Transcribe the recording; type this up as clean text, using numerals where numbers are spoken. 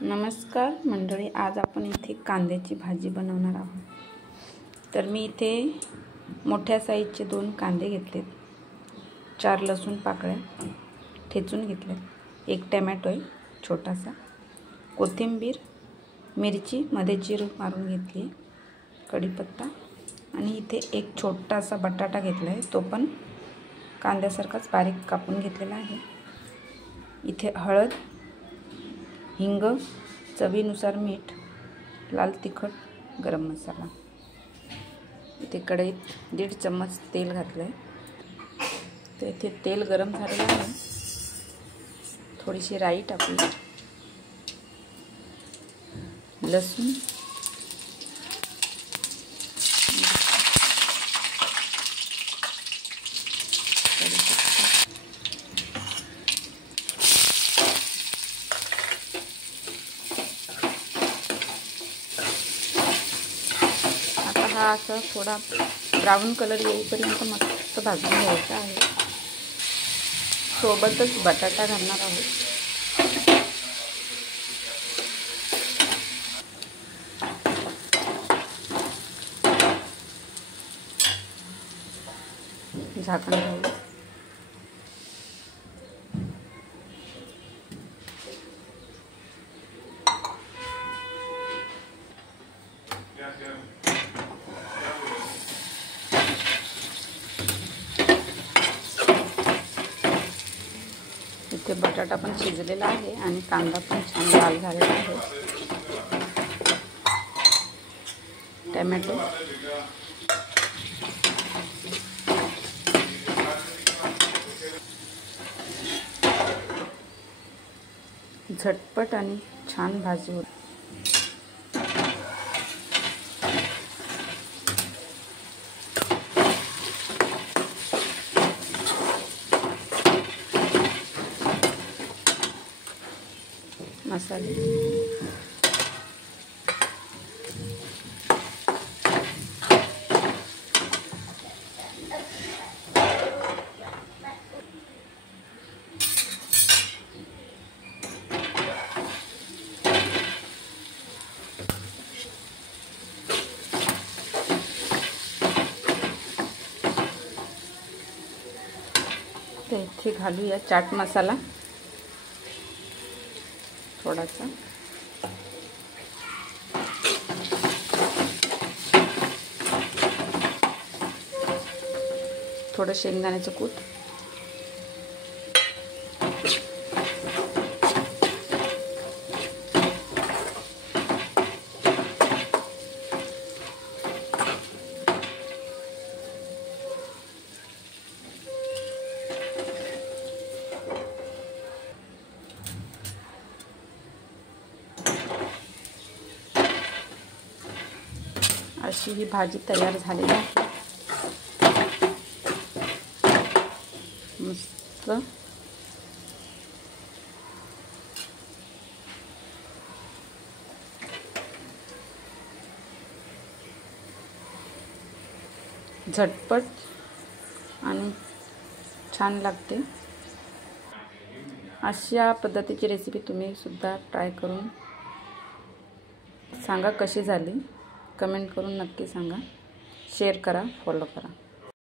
नमस्कार मंडळी, आज आपण इथे कांद्याची भाजी बनवणार आहोत। तर मी इथे मोठ्या साईजचे 2 कांदे घेतलेत, 4 लसूण पाकळ्या ठेचून घेतल्या, 1 टोमॅटो आहे छोटासा, कोथिंबीर, मिरची मध्ये चिरून मारून घेतली, कढीपत्ता आणि इथे एक छोटासा बटाटा घेतला आहे, तो पण कांद्यासारखाच बारीक कापून घेतलेला आहे। इथे हळद, हिंग, चवीनुसार मीठ, लाल तिखट, गरम मसाला। इथे कढईत 1.5 चम्मच तेल घातले। तर इथे तेल गरम झालेलं आहे, थोडीशी राई टाकली, लसूण, हा असा थोडा ब्राऊन कलर येईपर्यंत मस्त भाजून घ्यायचा आहे। सोबतच बटाटा घालणार आहोत। झाकण घालू। इथे बटाटा पण शिजलेला आहे आणि कांदा पण छान लाल झालेला आहे। टोमॅटो, झटपट आणि छान भाजी होते। मसाले, तर इथे घालूया चाट मसाला थोडासा, थोडं शेंगदाण्याचं कूट, अशी ही भाजी तयार झालेली आहे। मस्त झटपट आणि छान लागते। अशा पद्धतीची रेसिपी तुम्ही सुद्धा ट्राय करून सांगा कशी झाली। कमेंट करून नक्की सांगा, शेअर करा, फॉलो करा।